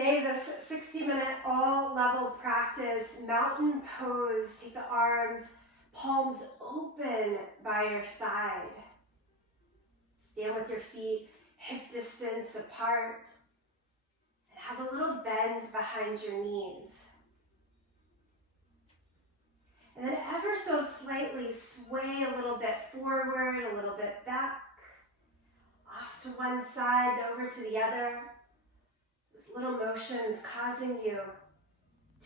today, this 60-minute all-level practice, mountain pose. Take the arms, palms open by your side. Stand with your feet hip distance apart. And have a little bend behind your knees. And then ever so slightly sway a little bit forward, a little bit back. Off to one side and over to the other. Those little motions causing you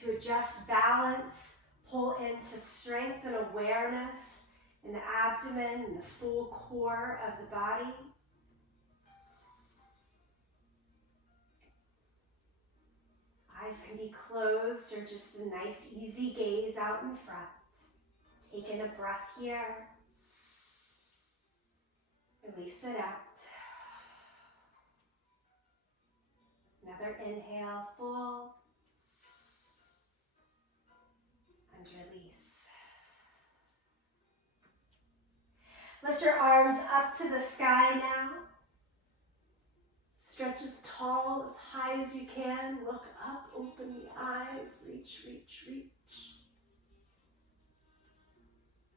to adjust balance, pull into strength and awareness in the abdomen and the full core of the body. Eyes can be closed or just a nice easy gaze out in front. Take in a breath here. Release it out. Another inhale, full, and release. Lift your arms up to the sky now. Stretch as tall, as high as you can. Look up, open the eyes, reach, reach, reach.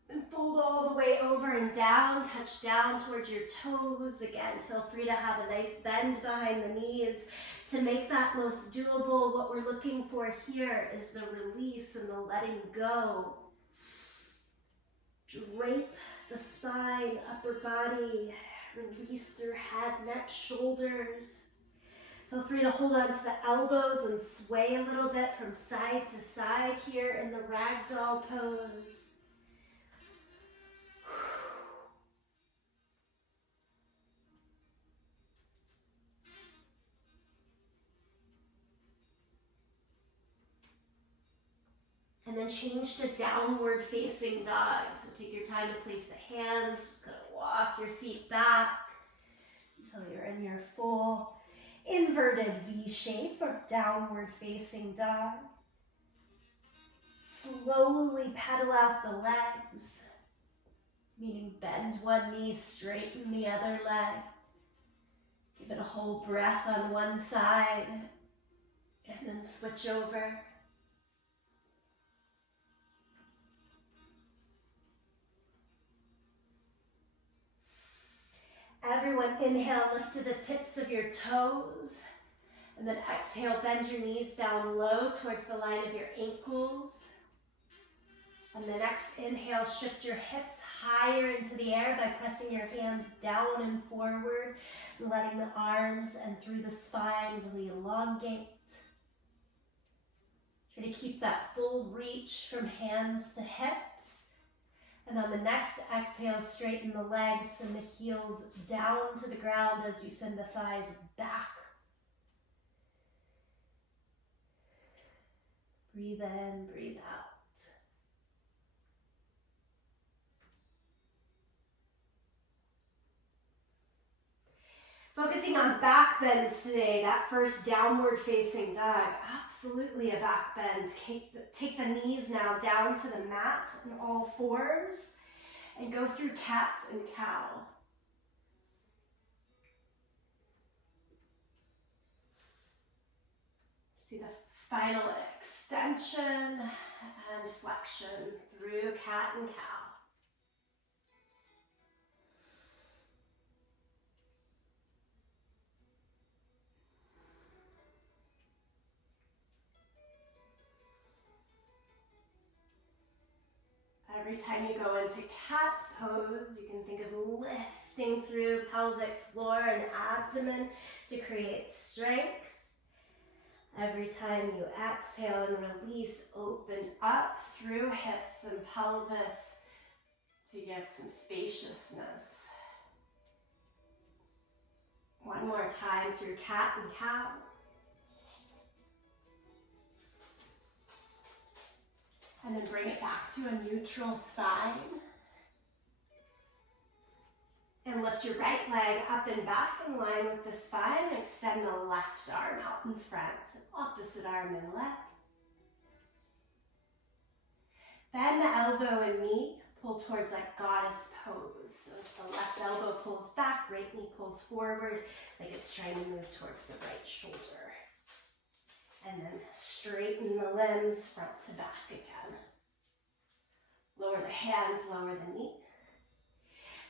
And fold all the way over and down, touch down towards your toes. Again, feel free to have a nice bend behind the knees to make that most doable. What we're looking for here is the release and the letting go. Drape the spine, upper body, release through head, neck, shoulders. Feel free to hold on to the elbows and sway a little bit from side to side here in the ragdoll pose. And then change to downward facing dog. So take your time to place the hands. Just gonna walk your feet back until you're in your full inverted V shape or downward facing dog. Slowly pedal out the legs, meaning bend one knee, straighten the other leg. Give it a whole breath on one side and then switch over. Everyone inhale, lift to the tips of your toes. And then exhale, bend your knees down low towards the line of your ankles. And the next inhale, shift your hips higher into the air by pressing your hands down and forward, and letting the arms and through the spine really elongate. Try to keep that full reach from hands to hips. And on the next exhale, straighten the legs, send the heels down to the ground as you send the thighs back. Breathe in, breathe out. Focusing on back bends today, that first downward facing dog, absolutely a back bend. Take the knees now down to the mat in all fours and go through cat and cow. See the spinal extension and flexion through cat and cow. Every time you go into cat pose, you can think of lifting through pelvic floor and abdomen to create strength. Every time you exhale and release, open up through hips and pelvis to give some spaciousness. One more time through cat and cow. And then bring it back to a neutral spine. And lift your right leg up and back in line with the spine. And extend the left arm out in front. Opposite arm and leg. Bend the elbow and knee. Pull towards like goddess pose. So as the left elbow pulls back, right knee pulls forward, like it's trying to move towards the right shoulder. And then straighten the limbs front to back again. Lower the hands, lower the knee.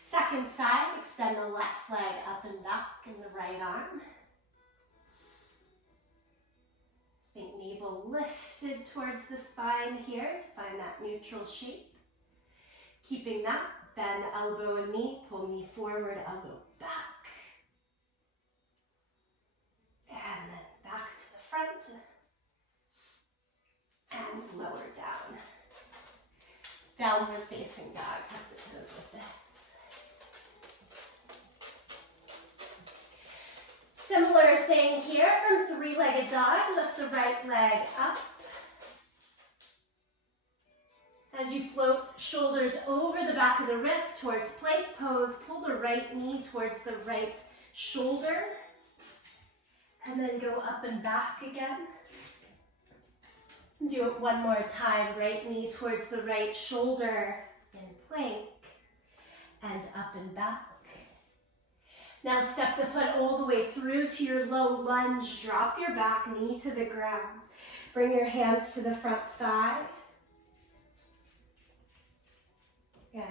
Second side, extend the left leg up and back in the right arm. Think navel lifted towards the spine here to find that neutral shape. Keeping that, bend elbow and knee, pull knee forward, elbow back. And then back to the front. And lower down. Downward facing dog, tuck the toes with the hips. Similar thing here from three-legged dog, lift the right leg up. As you float shoulders over the back of the wrist towards plank pose, pull the right knee towards the right shoulder. And then go up and back again. Do it one more time, right knee towards the right shoulder in plank. And up and back. Now step the foot all the way through to your low lunge. Drop your back knee to the ground. Bring your hands to the front thigh. Good.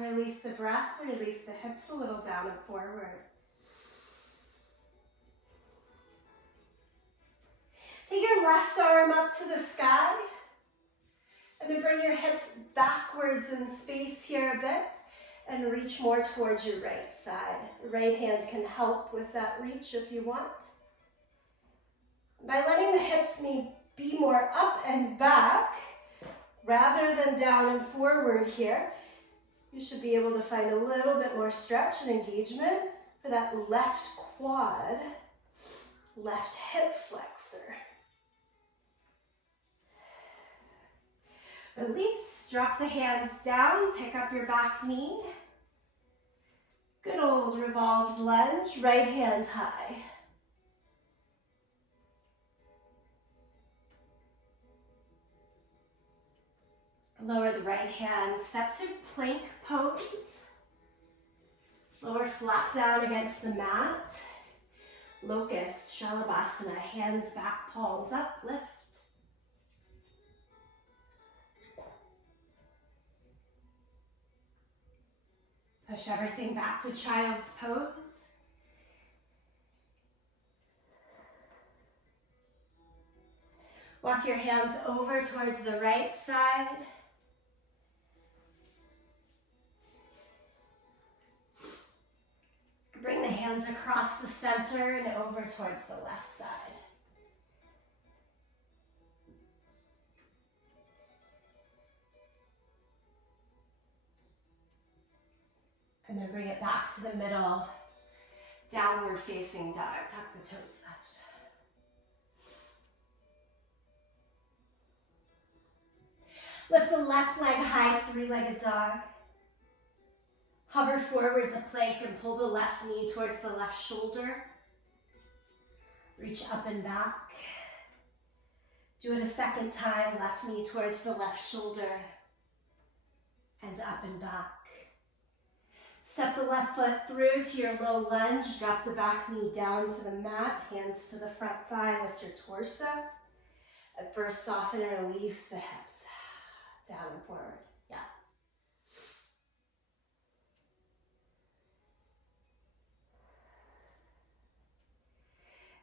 Release the breath. Release the hips a little down and forward. Take your left arm up to the sky. And then bring your hips backwards in space here a bit. And reach more towards your right side. The right hand can help with that reach if you want. By letting the hips be more up and back, rather than down and forward here, you should be able to find a little bit more stretch and engagement for that left quad, left hip flexor. Release, drop the hands down, pick up your back knee. Good old revolved lunge, right hand high. Lower the right hand, step to plank pose. Lower flat down against the mat. Locust, Shalabhasana, hands back, palms up, lift. Push everything back to child's pose. Walk your hands over towards the right side. Bring the hands across the center and over towards the left side. And then bring it back to the middle, downward facing dog. Tuck the toes left. Lift the left leg high, three-legged dog. Hover forward to plank and pull the left knee towards the left shoulder. Reach up and back. Do it a second time, left knee towards the left shoulder. And up and back. Step the left foot through to your low lunge. Drop the back knee down to the mat. Hands to the front thigh. Lift your torso. At first, soften and release the hips. Down and forward. Yeah.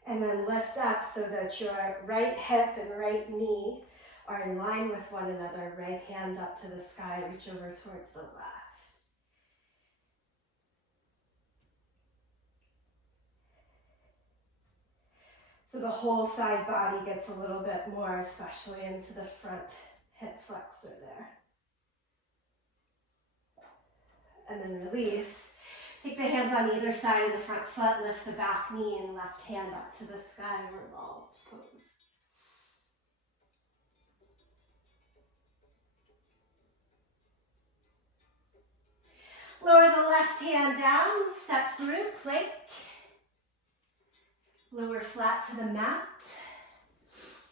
And then lift up so that your right hip and right knee are in line with one another. Right hand up to the sky. Reach over towards the left. So the whole side body gets a little bit more, especially into the front hip flexor there. And then release. Take the hands on either side of the front foot, lift the back knee and left hand up to the sky, revolved pose. Lower the left hand down, step through, plank. Lower flat to the mat.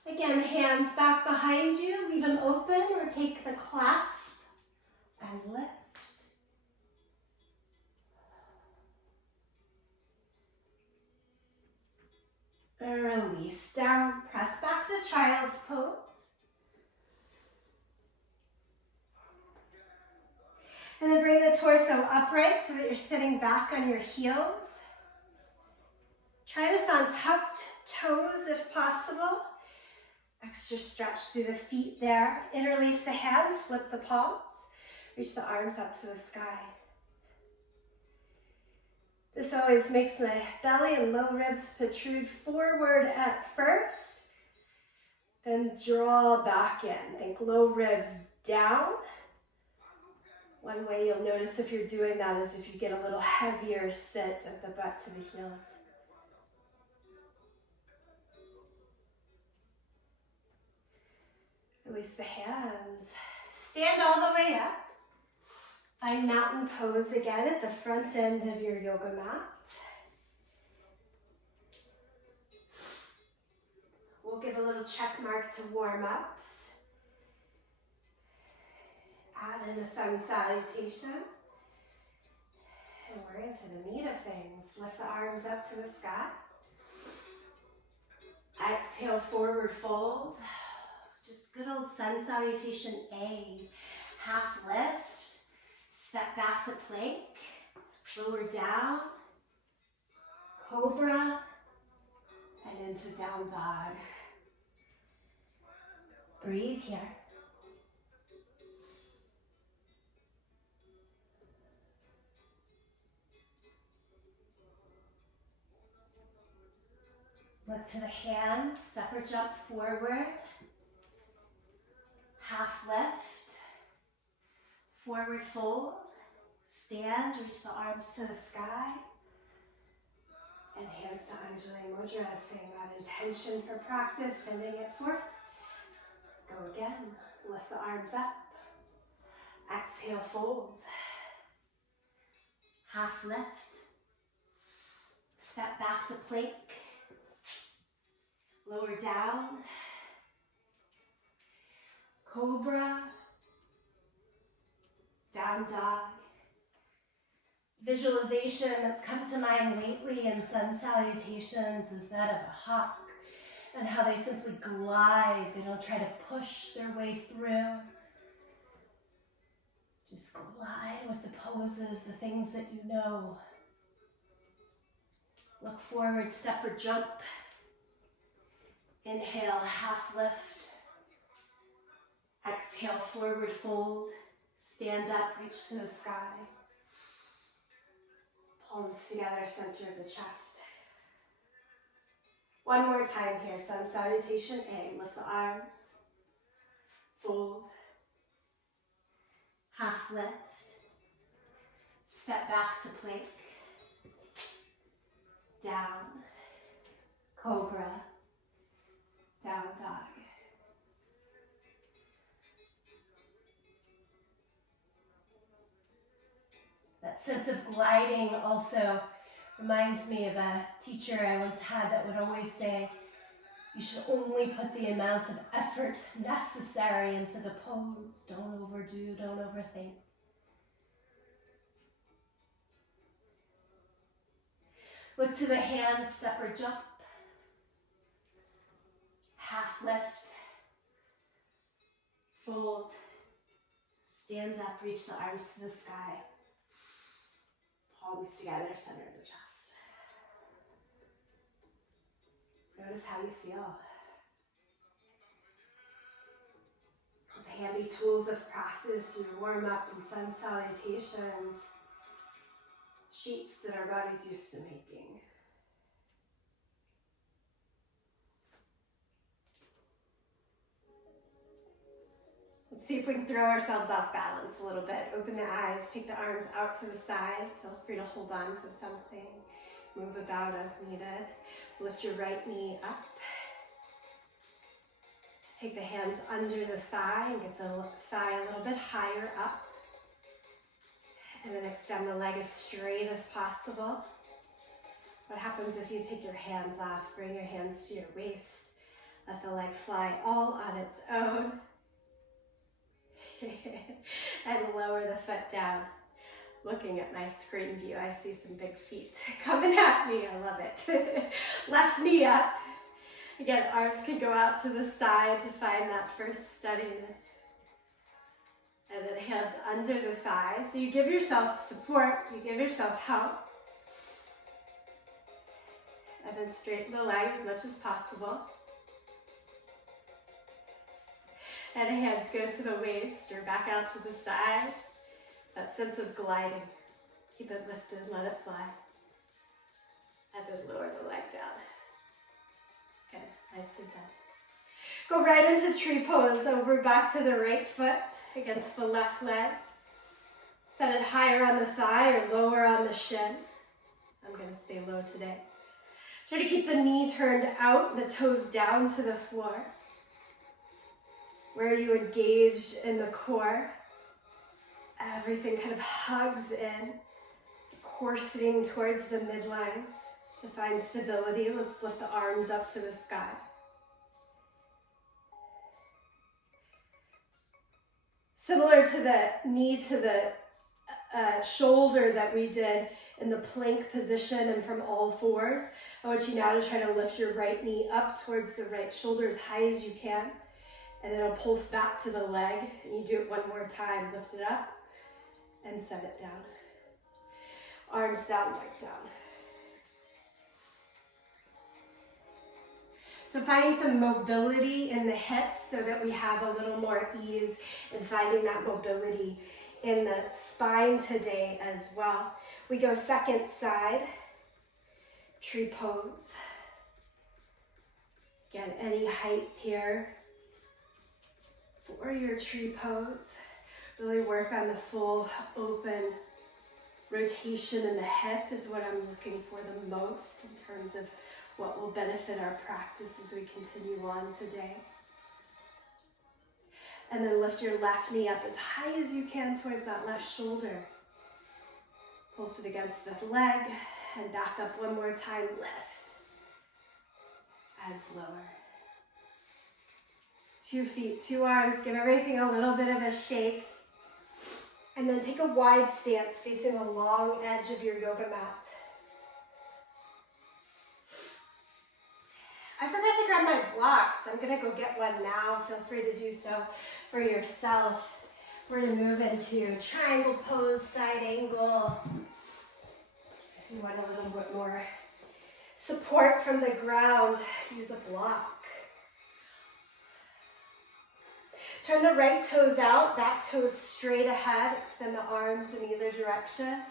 Again, hands back behind you, leave them open or take the clasp and lift. Release down, press back to child's pose. And then bring the torso upright so that you're sitting back on your heels. Try this on tucked toes if possible. Extra stretch through the feet there. Interlace the hands, flip the palms. Reach the arms up to the sky. This always makes my belly and low ribs protrude forward at first, then draw back in. Think low ribs down. One way you'll notice if you're doing that is if you get a little heavier sit of the butt to the heels. Release the hands. Stand all the way up. Find mountain pose again at the front end of your yoga mat. We'll give a little check mark to warm-ups. Add in a sun salutation. And we're into the meat of things. Lift the arms up to the sky. Exhale, forward fold. Just good old sun salutation A. Half lift. Step back to plank, lower down, cobra, and into down dog. Breathe here. Look to the hands, step or jump forward, half lift, forward fold, stand, reach the arms to the sky, and hands to Anjali Mudra, saying that intention for practice, sending it forth. Go again, lift the arms up, exhale, fold, half lift, step back to plank, lower down, cobra, down dog. Visualization that's come to mind lately in sun salutations is that of a hawk and how they simply glide. They don't try to push their way through. Just glide with the poses, the things that you know. Look forward, step or jump. Inhale, half lift. Exhale, forward fold. Stand up, reach to the sky. Palms together, center of the chest. One more time here, sun salutation A. Lift the arms. Fold. Half lift. Step back to plank. Down. Cobra. Down dog. That sense of gliding also reminds me of a teacher I once had that would always say, you should only put the amount of effort necessary into the pose. Don't overdo, don't overthink. Look to the hands, step or jump. Half lift. Fold. Stand up, reach the arms to the sky. Palms together, center of the chest. Notice how you feel. Those handy tools of practice through warm-up and sun salutations. Shapes that our body's used to making. Let's see if we can throw ourselves off balance a little bit. Open the eyes, take the arms out to the side. Feel free to hold on to something. Move about as needed. Lift your right knee up. Take the hands under the thigh and get the thigh a little bit higher up. And then extend the leg as straight as possible. What happens if you take your hands off? Bring your hands to your waist. Let the leg fly all on its own. And lower the foot down. Looking at my screen view, I see some big feet coming at me. I love it. Left knee up. Again, arms can go out to the side to find that first steadiness. And then hands under the thighs. So you give yourself support, you give yourself help. And then straighten the leg as much as possible. And hands go to the waist or back out to the side. That sense of gliding. Keep it lifted, let it fly. And then lower the leg down. Good, nicely done. Go right into tree pose, over back to the right foot against the left leg. Set it higher on the thigh or lower on the shin. I'm going to stay low today. Try to keep the knee turned out, the toes down to the floor. Where you engage in the core, everything kind of hugs in, corseting towards the midline to find stability. Let's lift the arms up to the sky. Similar to the knee to the shoulder that we did in the plank position and from all fours, I want you now to try to lift your right knee up towards the right shoulder as high as you can. And then it'll pulse back to the leg. And you do it one more time. Lift it up and set it down. Arms down, leg down. So finding some mobility in the hips so that we have a little more ease in finding that mobility in the spine today as well. We go second side, tree pose. Again, any height here for your tree pose. Really work on the full open rotation in the hip is what I'm looking for the most in terms of what will benefit our practice as we continue on today. And then lift your left knee up as high as you can towards that left shoulder. Pulse it against the leg and back up one more time, lift. And lower. 2 feet, 2 arms, give everything a little bit of a shake. And then take a wide stance facing the long edge of your yoga mat. I forgot to grab my blocks. I'm gonna go get one now. Feel free to do so for yourself. We're gonna move into triangle pose, side angle. If you want a little bit more support from the ground, use a block. Turn the right toes out, back toes straight ahead. Extend the arms in either direction.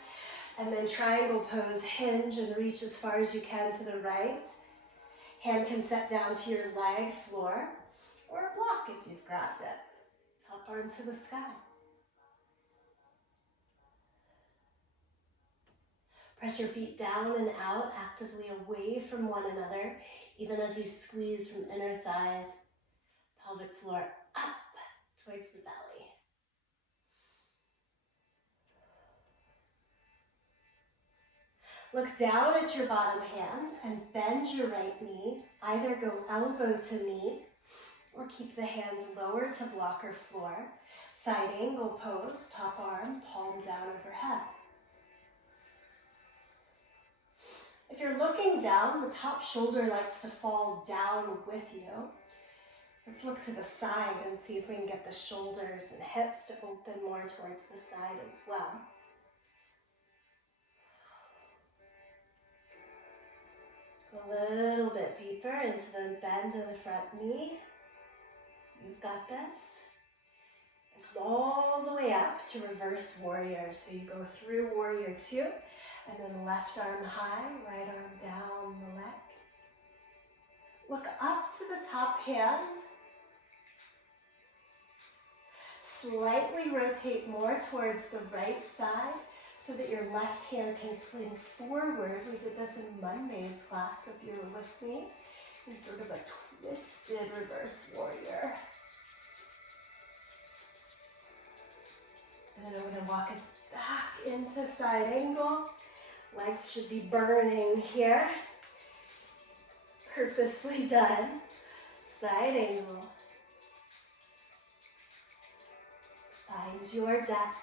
And then triangle pose, hinge and reach as far as you can to the right. Hand can set down to your leg, floor, or a block if you've grabbed it. Top arm to the sky. Press your feet down and out, actively away from one another, even as you squeeze from inner thighs, pelvic floor up towards the belly. Look down at your bottom hand and bend your right knee. Either go elbow to knee or keep the hands lower to block or floor. Side angle pose, top arm, palm down overhead. If you're looking down, the top shoulder likes to fall down with you. Let's look to the side and see if we can get the shoulders and hips to open more towards the side as well. Go a little bit deeper into the bend of the front knee. You've got this. And come all the way up to reverse warrior. So you go through warrior 2, and then left arm high, right arm down the leg. Look up to the top hand. Slightly rotate more towards the right side so that your left hand can swing forward. We did this in Monday's class if you were with me, in sort of a twisted reverse warrior. And then I'm going to walk us back into side angle. Legs should be burning here. Purposely done. Side angle. Find your depth.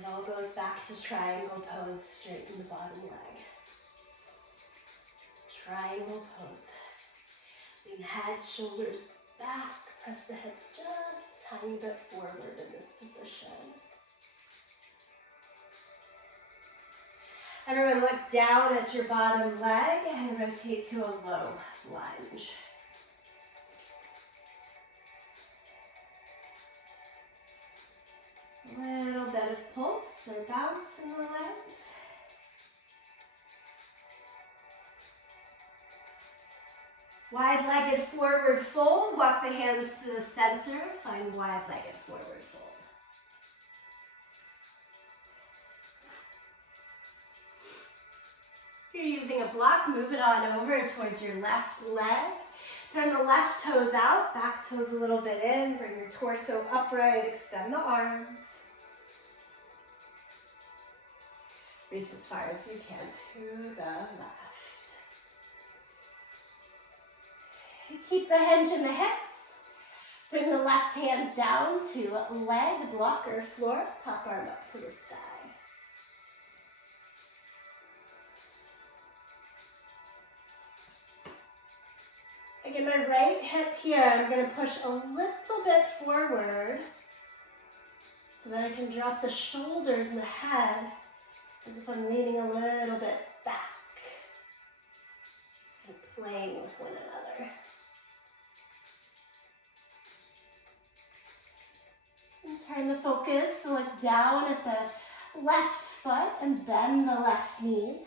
It all goes back to triangle pose, straighten the bottom leg. Triangle pose. Lean head, shoulders back. Press the hips just a tiny bit forward in this position. Everyone look down at your bottom leg and rotate to a low lunge. A little bit of pulse or bounce in the legs. Wide-legged forward fold. Walk the hands to the center. Find wide-legged forward fold. If you're using a block, move it on over towards your left leg. Turn the left toes out, back toes a little bit in. Bring your torso upright, extend the arms. Reach as far as you can to the left. Keep the hinge in the hips. Bring the left hand down to leg, block, or floor. Top arm up to the sky. Again, my right hip here, I'm going to push a little bit forward so that I can drop the shoulders and the head as if I'm leaning a little bit back and playing with one another. And turn the focus to look down at the left foot and bend the left knee.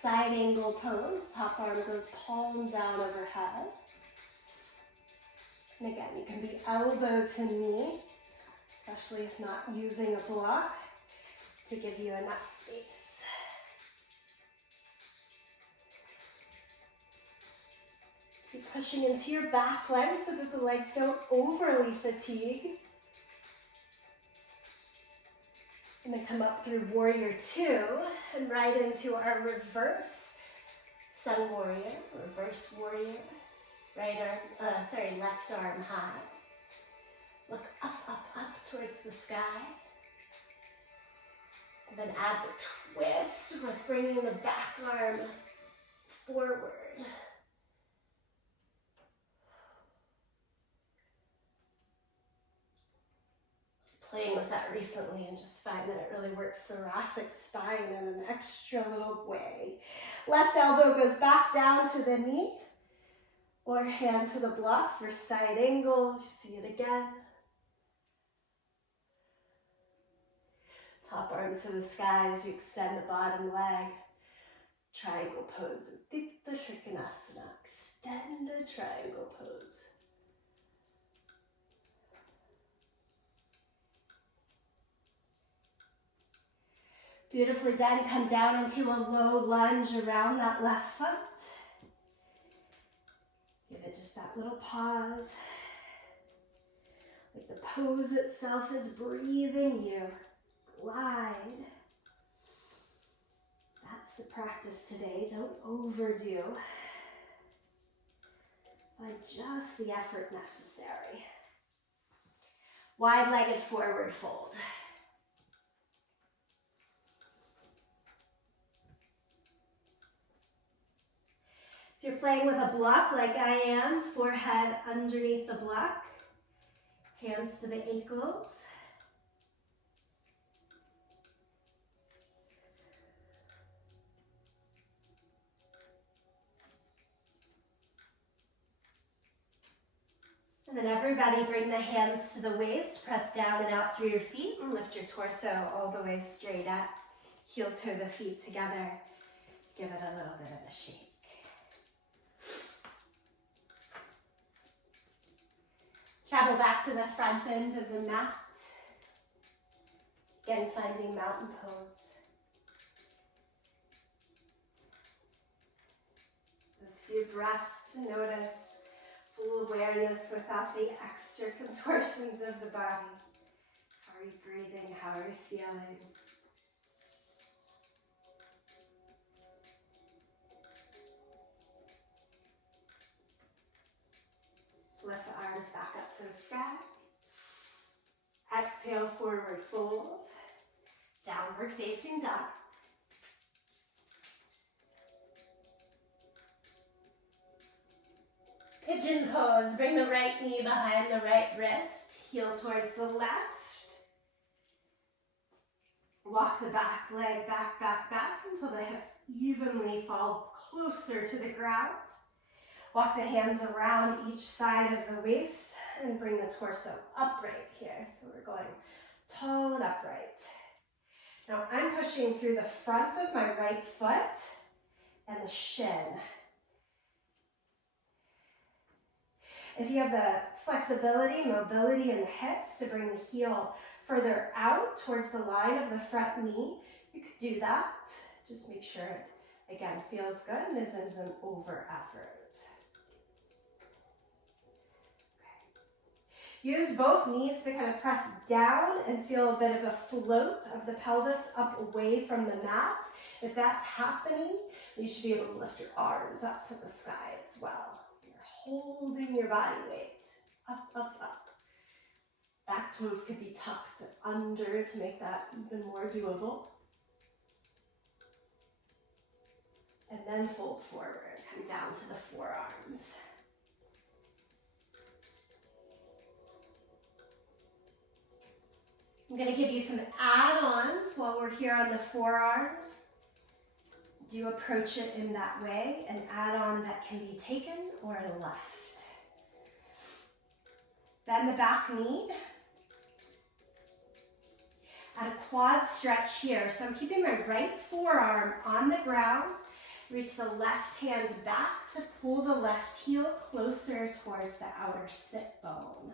Side angle pose, top arm goes palm down overhead. And again, you can be elbow to knee, especially if not using a block, to give you enough space. Keep pushing into your back leg so that the legs don't overly fatigue. And then come up through warrior two and right into our reverse sun warrior, reverse warrior. Left arm high. Look up, up, up towards the sky. And then add the twist with bringing the back arm forward. Playing with that recently and just find that it really works thoracic spine in an extra little way. Left elbow goes back down to the knee or hand to the block for side angle. See it again. Top arm to the sky as you extend the bottom leg. Triangle pose. Utthita Trikonasana. Extend a triangle pose. Beautifully done. Come down into a low lunge around that left foot. Give it just that little pause. Like the pose itself is breathing you. Glide. That's the practice today. Don't overdo. Find just the effort necessary. Wide-legged forward fold. If you're playing with a block like I am, forehead underneath the block, hands to the ankles. And then everybody bring the hands to the waist, press down and out through your feet and lift your torso all the way straight up. Heel toe the feet together. Give it a little bit of a shake. Travel back to the front end of the mat. Again, finding mountain pose. Those few breaths to notice. Full awareness without the extra contortions of the body. How are you breathing? How are you feeling? Lift the arms back up to the sky. Exhale, forward fold. Downward facing dog. Pigeon pose. Bring the right knee behind the right wrist. Heel towards the left. Walk the back leg back, back, back until the hips evenly fall closer to the ground. Walk the hands around each side of the waist and bring the torso upright here. So we're going tall and upright. Now I'm pushing through the front of my right foot and the shin. If you have the flexibility, mobility in the hips to bring the heel further out towards the line of the front knee, you could do that. Just make sure it, again, feels good and isn't an over effort. Use both knees to kind of press down and feel a bit of a float of the pelvis up away from the mat. If that's happening, you should be able to lift your arms up to the sky as well. Holding your body weight up, up, up. Back toes could be tucked under to make that even more doable. And then fold forward, come down to the forearms. I'm going to give you some add-ons while we're here on the forearms. Do approach it in that way, an add-on that can be taken or left. Bend the back knee. Add a quad stretch here. So I'm keeping my right forearm on the ground. Reach the left hand back to pull the left heel closer towards the outer sit bone.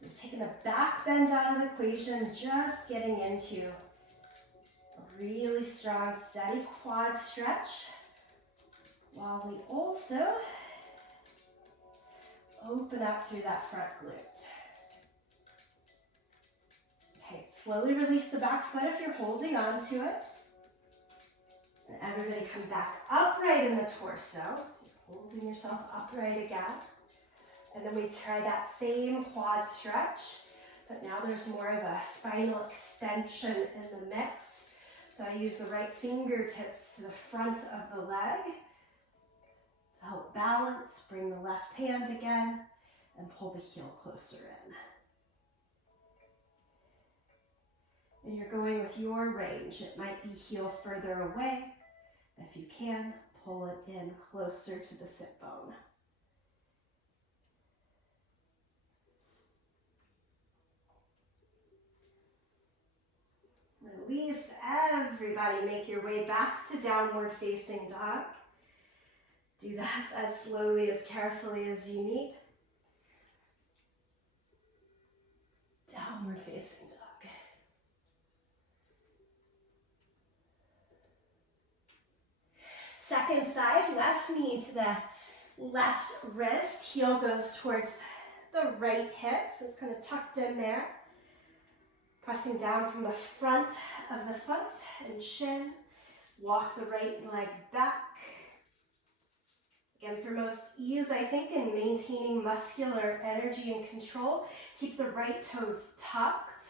So taking the back bend out of the equation, just getting into a really strong, steady quad stretch, while we also open up through that front glute. Okay, slowly release the back foot if you're holding on to it. And everybody come back upright in the torso. So you're holding yourself upright again. And then we try that same quad stretch, but now there's more of a spinal extension in the mix. So I use the right fingertips to the front of the leg to help balance. Bring the left hand again and pull the heel closer in. And you're going with your range. It might be heel further away. If you can, pull it in closer to the sit bone. Release, everybody make your way back to downward facing dog. Do that as slowly, as carefully as you need. Downward facing dog. Second side, left knee to the left wrist. Heel goes towards the right hip, so it's kind of tucked in there. Pressing down from the front of the foot and shin. Walk the right leg back. Again, for most ease, I think, in maintaining muscular energy and control, keep the right toes tucked.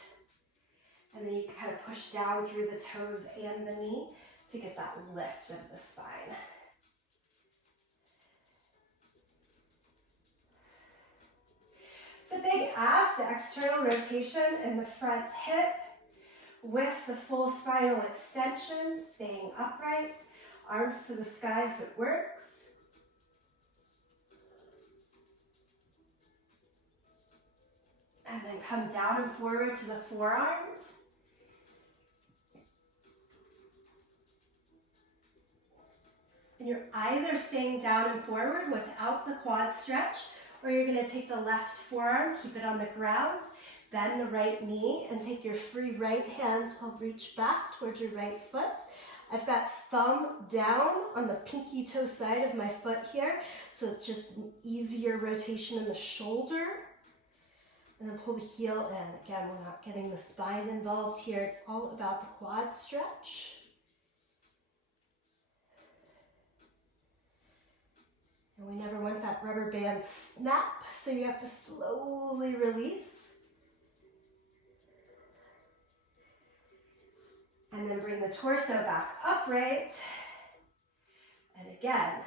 And then you can kind of push down through the toes and the knee to get that lift of the spine. It's a big ask, the external rotation in the front hip with the full spinal extension, staying upright, arms to the sky if it works. And then come down and forward to the forearms. And you're either staying down and forward without the quad stretch, or you're going to take the left forearm, keep it on the ground, bend the right knee, and take your free right hand to reach back towards your right foot. I've got thumb down on the pinky toe side of my foot here, so it's just an easier rotation in the shoulder. And then pull the heel in. Again, we're not getting the spine involved here. It's all about the quad stretch. And we never want that rubber band snap, so you have to slowly release And then bring the torso back upright. And again,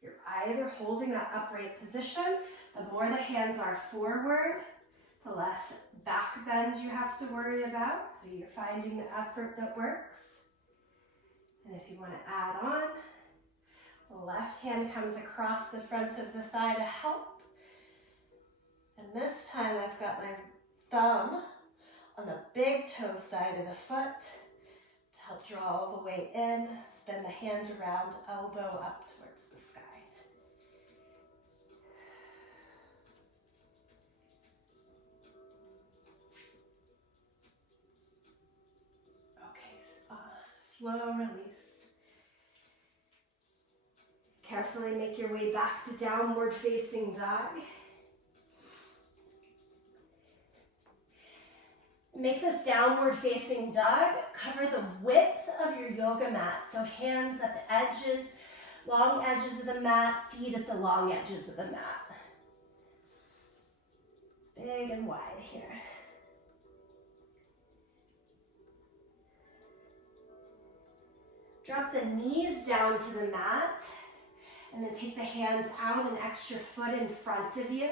you're either holding that upright position. The more the hands are forward, the less back bends you have to worry about. So you're finding the effort that works. And if you want to add on, the left hand comes across the front of the thigh to help. And this time I've got my thumb on the big toe side of the foot to help draw all the way in. Spin the hand around, elbow up towards the sky. Okay, slow release. Carefully make your way back to downward facing dog. Make this downward facing dog cover the width of your yoga mat. So hands at the edges, long edges of the mat, feet at the long edges of the mat. Big and wide here. Drop the knees down to the mat and then take the hands out an extra foot in front of you.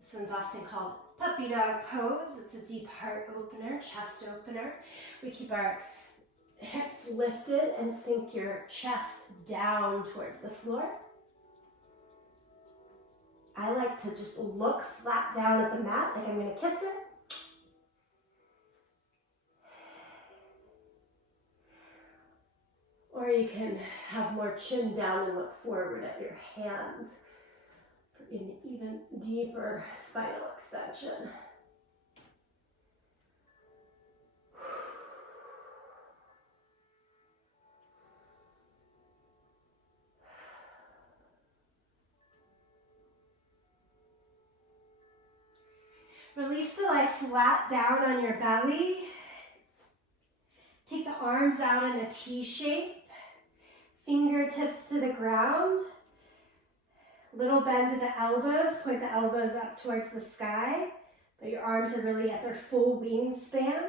This one's often called puppy dog pose. It's a deep heart opener, chest opener. We keep our hips lifted and sink your chest down towards the floor. I like to just look flat down at the mat like I'm going to kiss it. Or you can have more chin down and look forward at your hands for an even deeper spinal extension. Release the lie flat down on your belly. Take the arms out in a T shape. Fingertips to the ground. Little bend to the elbows. Point the elbows up towards the sky. But your arms are really at their full wingspan.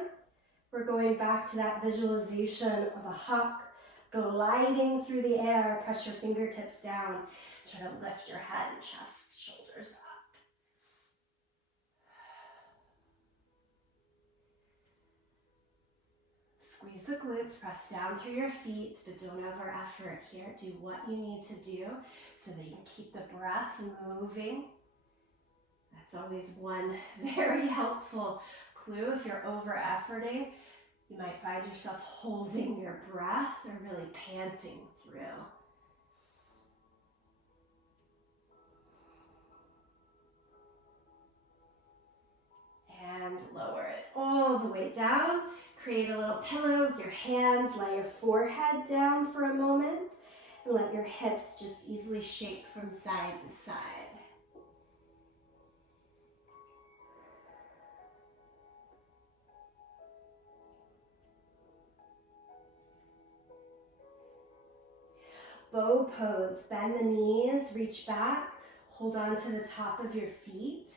We're going back to that visualization of a hawk gliding through the air. Press your fingertips down. Try to lift your head and chest, shoulders up. Squeeze the glutes, press down through your feet, but don't over effort here. Do what you need to do so that you can keep the breath moving. That's always one very helpful clue. If you're over efforting, you might find yourself holding your breath or really panting through. And lower it all the way down. Create a little pillow with your hands. Lay your forehead down for a moment and let your hips just easily shake from side to side. Bow pose. Bend the knees, reach back, hold on to the top of your feet.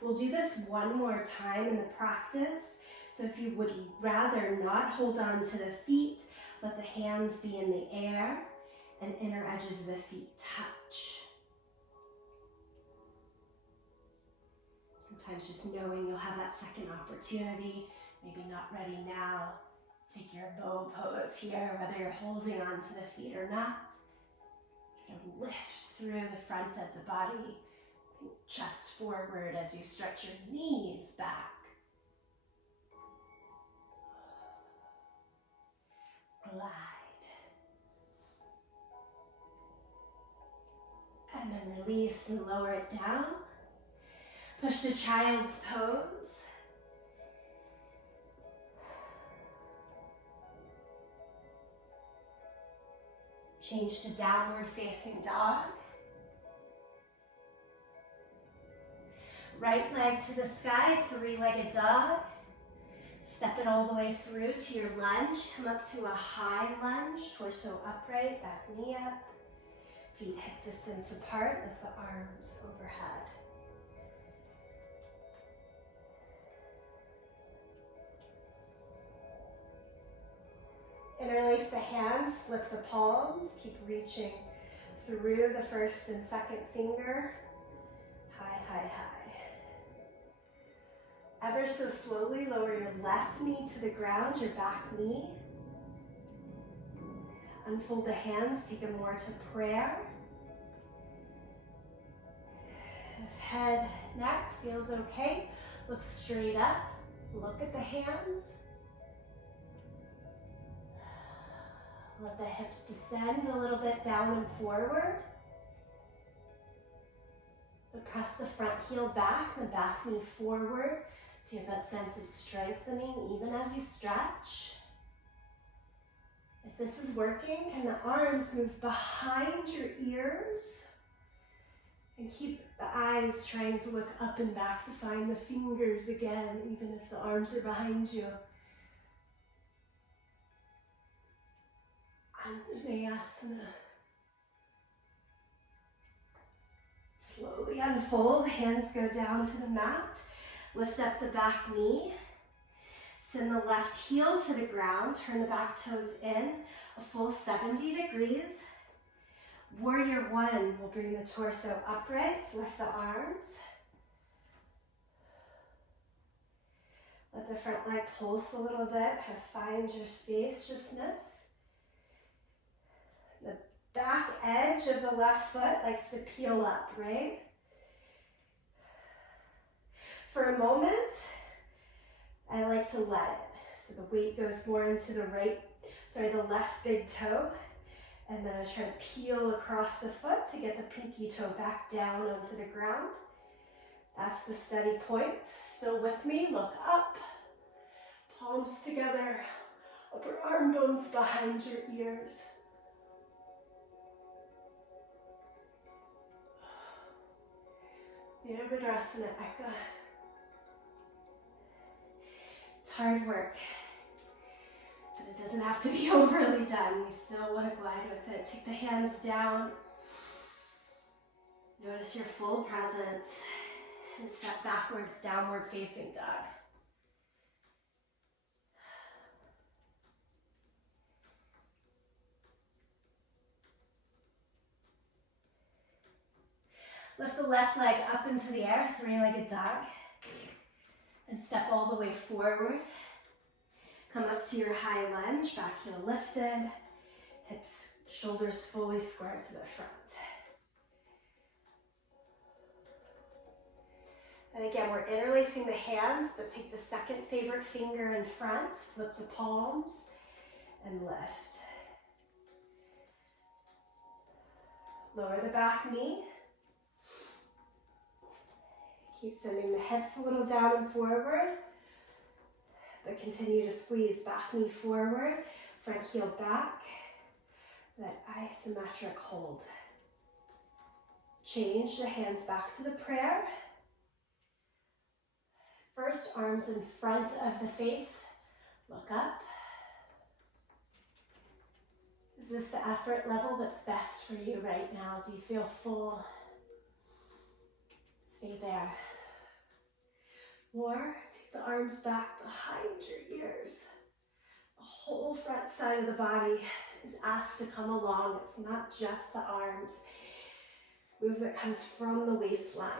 We'll do this one more time in the practice. So if you would rather not hold on to the feet, let the hands be in the air and inner edges of the feet touch. Sometimes just knowing you'll have that second opportunity, maybe not ready now. Take your bow pose here, whether you're holding on to the feet or not. Try to lift through the front of the body, chest forward as you stretch your knees back. Glide. And then release and lower it down. Push to child's pose. Change to downward facing dog. Right leg to the sky, three-legged dog. Step it all the way through to your lunge. Come up to a high lunge, torso upright, back knee up. Feet hip distance apart, lift the arms overhead. Interlace the hands, flip the palms, keep reaching through the first and second finger. High, high, high. Ever so slowly lower your left knee to the ground, your back knee. Unfold the hands, take them more to prayer. If head, neck feels okay, look straight up, look at the hands. Let the hips descend a little bit down and forward. And press the front heel back, the back knee forward. So you have that sense of strengthening even as you stretch. If this is working, can the arms move behind your ears? And keep the eyes trying to look up and back to find the fingers again, even if the arms are behind you. Anjaneyasana. Slowly unfold, hands go down to the mat. Lift up the back knee. Send the left heel to the ground. Turn the back toes in a full 70 degrees. Warrior one will bring the torso upright. Lift the arms. Let the front leg pulse a little bit. Kind of find your spaciousness. The back edge of the left foot likes to peel up, right? For a moment, I like to let it. So the weight goes more into the the left big toe. And then I try to peel across the foot to get the pinky toe back down onto the ground. That's the steady point. Still with me, look up. Palms together, upper arm bones behind your ears. Virabhadrasana Eka. It's hard work, but it doesn't have to be overly done. We still want to glide with it. Take the hands down. Notice your full presence and step backwards, downward facing dog. Lift the left leg up into the air, three-legged dog. And step all the way forward. Come up to your high lunge, back heel lifted. Hips, shoulders fully square to the front. And again, we're interlacing the hands, but take the second favorite finger in front, flip the palms, and lift. Lower the back knee. Keep sending the hips a little down and forward, but continue to squeeze back knee forward, front heel back, that isometric hold. Change the hands back to the prayer. First, arms in front of the face, look up. Is this the effort level that's best for you right now? Do you feel full? Stay there. More, take the arms back behind your ears. The whole front side of the body is asked to come along. It's not just the arms. Movement comes from the waistline.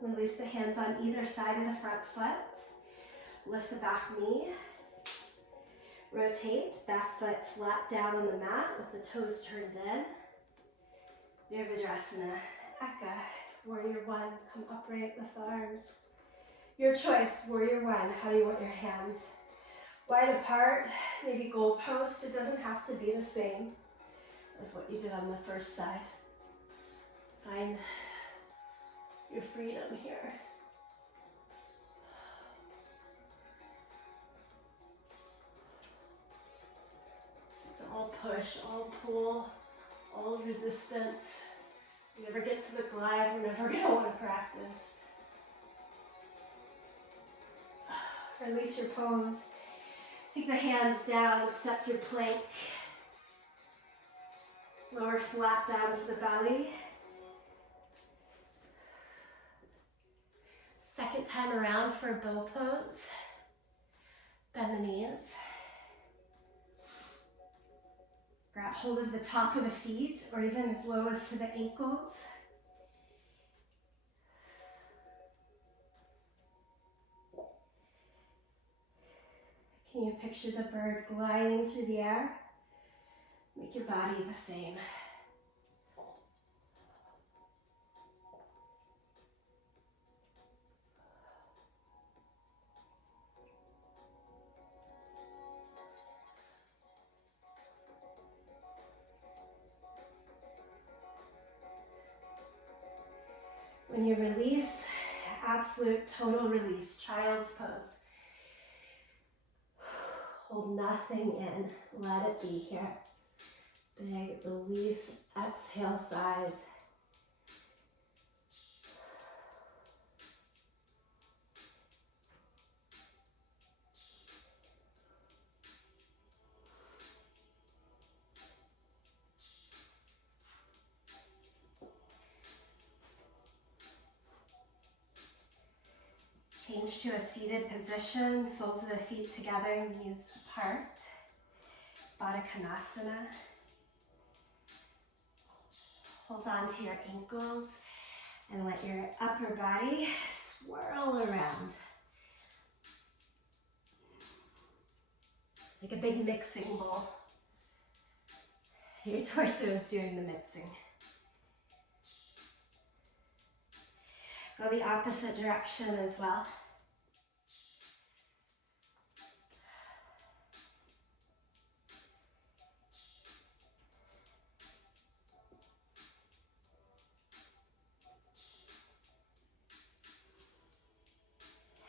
Release the hands on either side of the front foot. Lift the back knee. Rotate, back foot flat down on the mat with the toes turned in. Virabhadrasana, Eka, warrior one, come upright with the arms. Your choice, warrior one, how do you want your hands? Wide apart, maybe goalpost. It doesn't have to be the same as what you did on the first side. Find your freedom here. All push, all pull, all resistance. We never get to the glide, we're never going to want to practice. Release your pose. Take the hands down, set your plank. Lower flat down to the belly. Second time around for bow pose. Bend the knees. Grab hold of the top of the feet or even as low as to the ankles. Can you picture the bird gliding through the air? Make your body the same. When you release, absolute total release, child's pose. Hold nothing in, let it be here. Big release, exhale, sighs. Change to a seated position, soles of the feet together, knees apart. Baddha Konasana. Hold on to your ankles and let your upper body swirl around. Like a big mixing bowl. Your torso is doing the mixing. Go the opposite direction as well.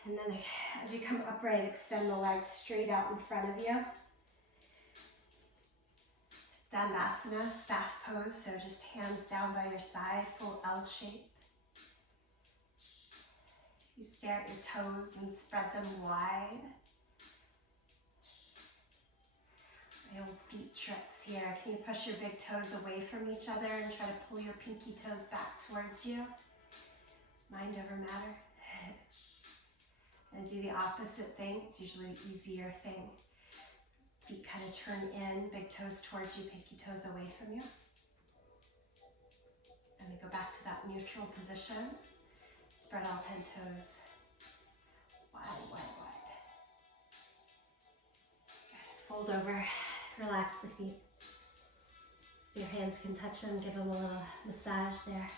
And then as you come upright, extend the legs straight out in front of you. Dandasana, staff pose, so just hands down by your side, full L shape. You stare at your toes and spread them wide. My old feet tricks here. Can you push your big toes away from each other and try to pull your pinky toes back towards you? Mind over matter. And do the opposite thing. It's usually the easier thing. Feet kind of turn in, big toes towards you, pinky toes away from you. And then go back to that neutral position. Spread all 10 toes. Wide, wide, wide. Good. Fold over, relax the feet. Your hands can touch them, give them a little massage there.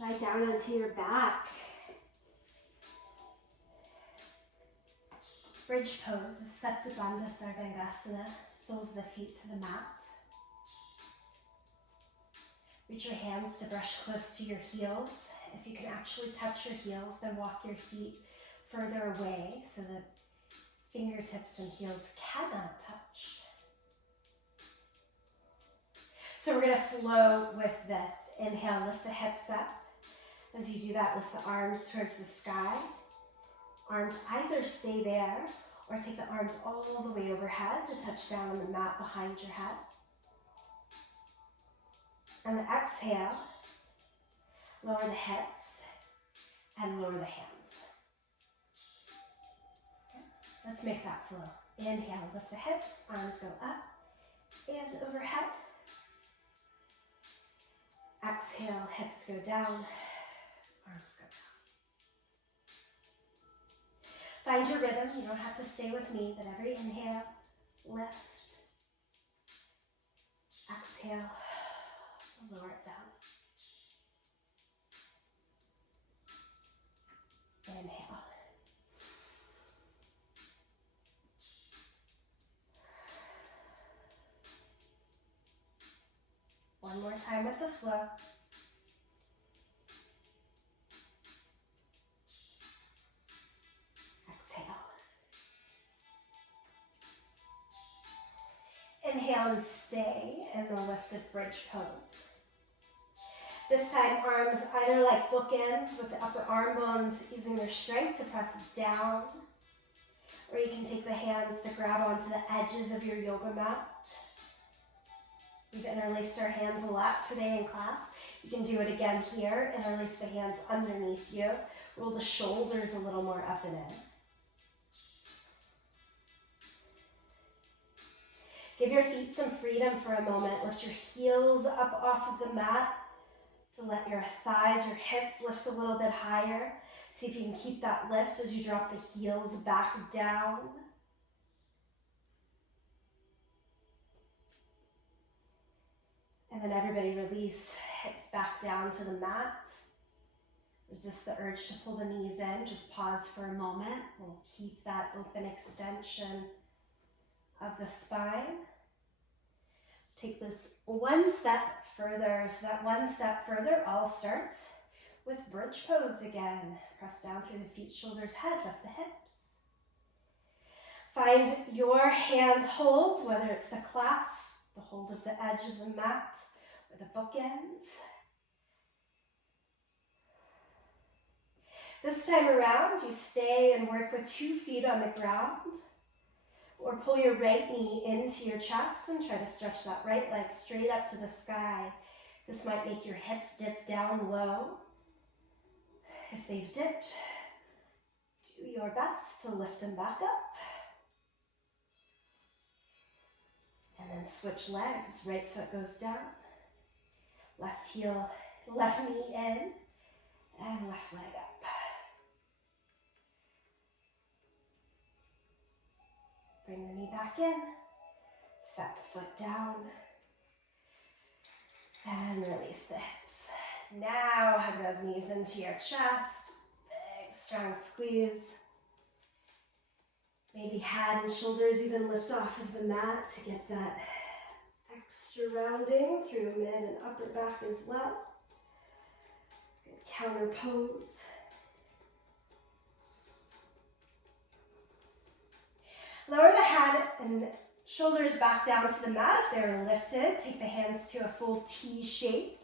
Lie down onto your back. Bridge pose, Sapta Bandha Sarvangasana, soles of the feet to the mat. Reach your hands to brush close to your heels. If you can actually touch your heels, then walk your feet further away so that fingertips and heels cannot touch. So we're going to flow with this. Inhale, lift the hips up. As you do that, lift the arms towards the sky. Arms either stay there or take the arms all the way overhead to touch down on the mat behind your head. And the exhale, lower the hips and lower the hands. Okay. Let's make that flow. Inhale, lift the hips, arms go up and overhead. Exhale, hips go down, arms go down. Find your rhythm. You don't have to stay with me, but every inhale, lift. Exhale, lower it down. Inhale. One more time with the flow. Exhale. Inhale and stay in the lifted bridge pose. This time, arms either like bookends with the upper arm bones using your strength to press down, or you can take the hands to grab onto the edges of your yoga mat. We've interlaced our hands a lot today in class. You can do it again here. Interlace the hands underneath you. Roll the shoulders a little more up and in. Give your feet some freedom for a moment. Lift your heels up off of the mat to let your thighs, your hips lift a little bit higher. See if you can keep that lift as you drop the heels back down. And then everybody release, hips back down to the mat. Resist the urge to pull the knees in. Just pause for a moment. We'll keep that open extension of the spine. Take this one step further. So that one step further all starts with bridge pose again. Press down through the feet, shoulders, head, lift the hips. Find your hand hold, whether it's the clasp, the hold of the edge of the mat, or the bookends. This time around, you stay and work with 2 feet on the ground, or pull your right knee into your chest and try to stretch that right leg straight up to the sky. This might make your hips dip down low. If they've dipped, do your best to lift them back up. And then switch legs. Right foot goes down. Left heel, left knee in, and left leg up. Bring the knee back in. Set the foot down. And release the hips. Now hug those knees into your chest. Big, strong squeeze. Maybe head and shoulders even lift off of the mat to get that extra rounding through mid and upper back as well. Good counter pose. Lower the head and shoulders back down to the mat if they're lifted. Take the hands to a full T shape.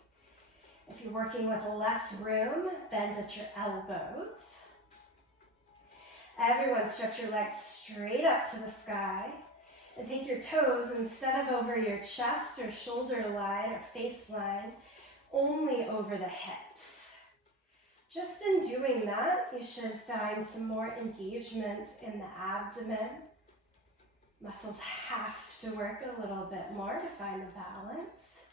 If you're working with less room, bend at your elbows. Everyone stretch your legs straight up to the sky and take your toes instead of over your chest or shoulder line or face line, only over the hips. Just in doing that, you should find some more engagement in the abdomen. Muscles have to work a little bit more to find a balance.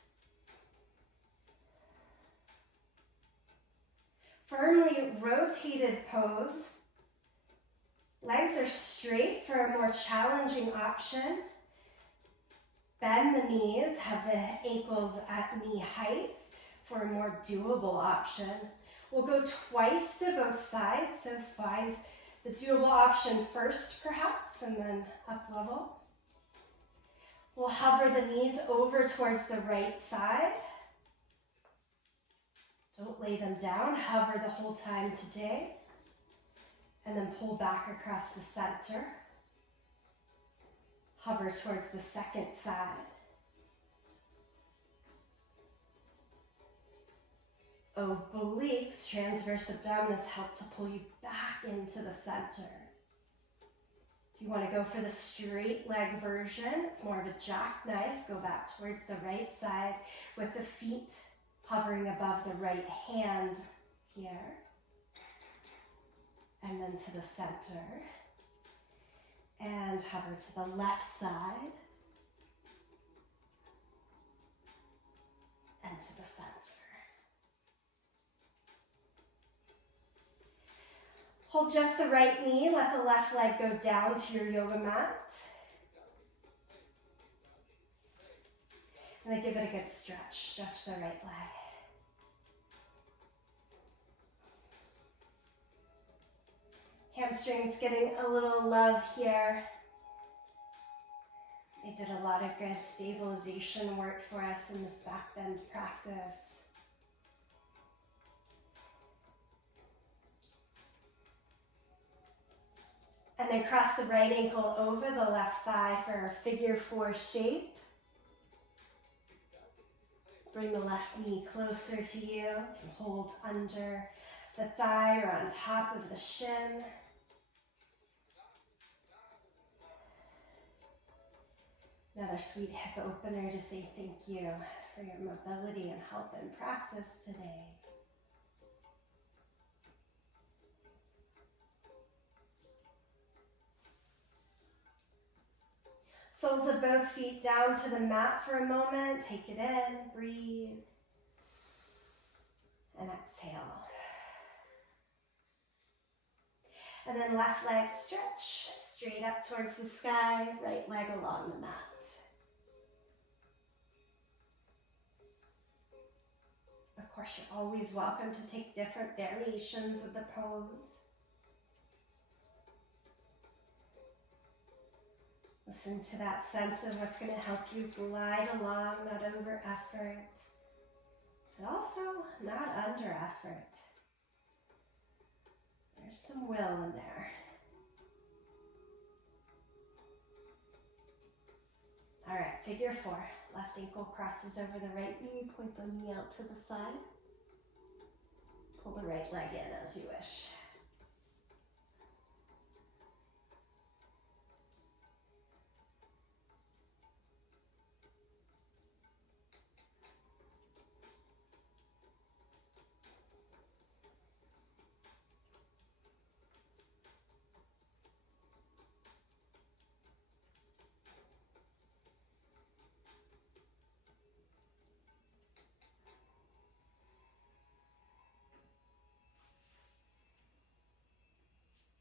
Firmly rotated pose. Legs are straight for a more challenging option. Bend the knees, have the ankles at knee height for a more doable option. We'll go twice to both sides, so find the doable option first perhaps, and then up level. We'll hover the knees over towards the right side. Don't lay them down, hover the whole time today. And then pull back across the center. Hover towards the second side. Obliques, transverse abdominis help to pull you back into the center. If you want to go for the straight leg version, it's more of a jackknife. Go back towards the right side with the feet hovering above the right hand here. And then to the center, and hover to the left side, and to the center. Hold just the right knee, let the left leg go down to your yoga mat. And then give it a good stretch. Stretch the right leg. Hamstrings getting a little love here. They did a lot of good stabilization work for us in this back bend practice. And then cross the right ankle over the left thigh for a figure 4 shape. Bring the left knee closer to you. You can hold under the thigh or on top of the shin. Another sweet hip opener to say thank you for your mobility and help in practice today. Soles of both feet down to the mat for a moment. Take it in, breathe, and exhale. And then left leg stretch, straight up towards the sky, right leg along the mat. Of course, you're always welcome to take different variations of the pose. Listen to that sense of what's going to help you glide along, not over effort, but also not under effort. There's some will in there. All right, figure four. Left ankle crosses over the right knee, point the knee out to the side. Pull the right leg in as you wish.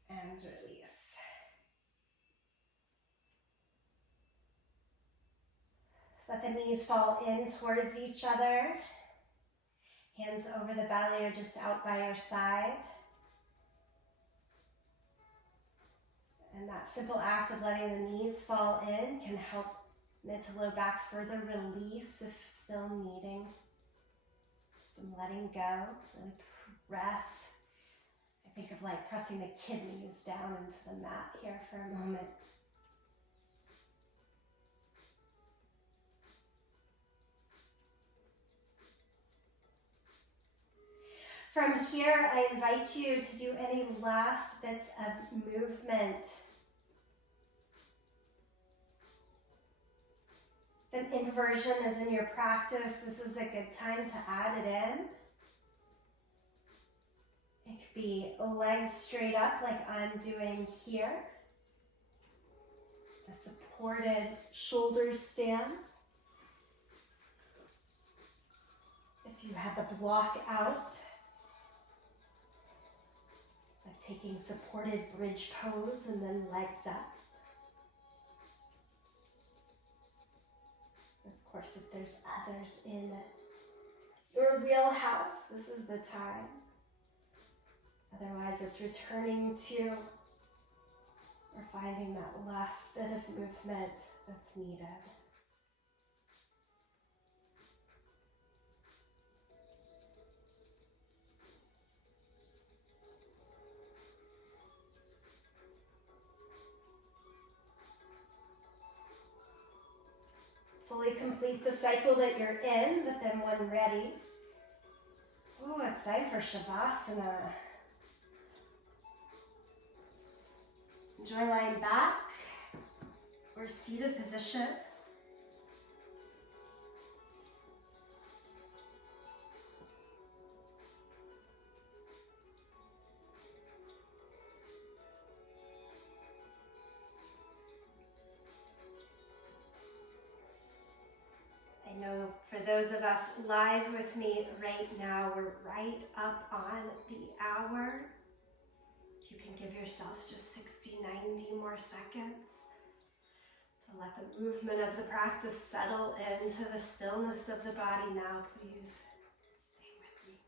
And release. Let the knees fall in towards each other. Hands over the belly or just out by your side. And that simple act of letting the knees fall in can help mid to low back further release if still needing some letting go. Really press. I think of like pressing the kidneys down into the mat here for a moment. From here, I invite you to do any last bits of movement. If an inversion is in your practice, this is a good time to add it in. It could be legs straight up like I'm doing here. A supported shoulder stand. If you have the block out, it's like taking supported bridge pose and then legs up. Of course, if there's others in your wheelhouse, this is the time. Otherwise, it's returning to or finding that last bit of movement that's needed. Fully complete the cycle that you're in, but then when ready, oh, it's time for Shavasana. Enjoy lying back or seated position. I know for those of us live with me right now, we're right up on the hour. You can give yourself just 60, 90 more seconds to let the movement of the practice settle into the stillness of the body now. Please stay with me.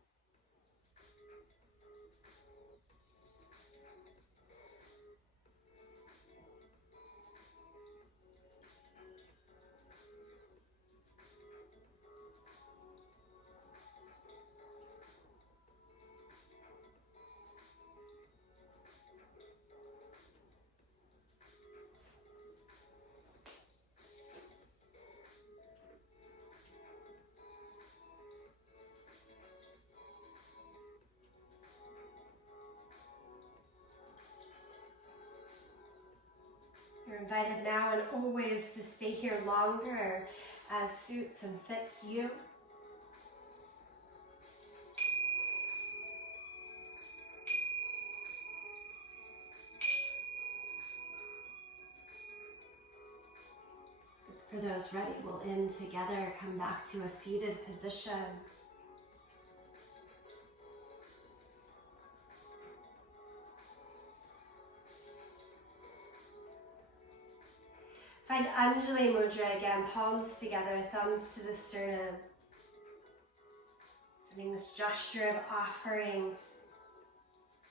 invited now and always to stay here longer as suits and fits you. For those ready, we'll end together, come back to a seated position. Find Anjali Mudra again, palms together, thumbs to the sternum. Sending this gesture of offering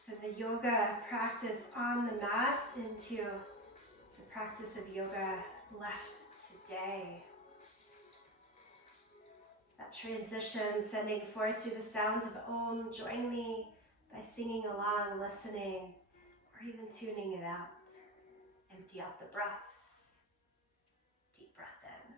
from the yoga practice on the mat into the practice of yoga left today. That transition, sending forth through the sound of Om. Join me by singing along, listening, or even tuning it out. Empty out the breath. Deep breath in.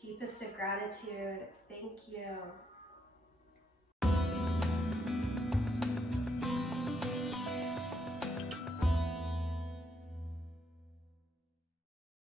Deepest of gratitude, thank you.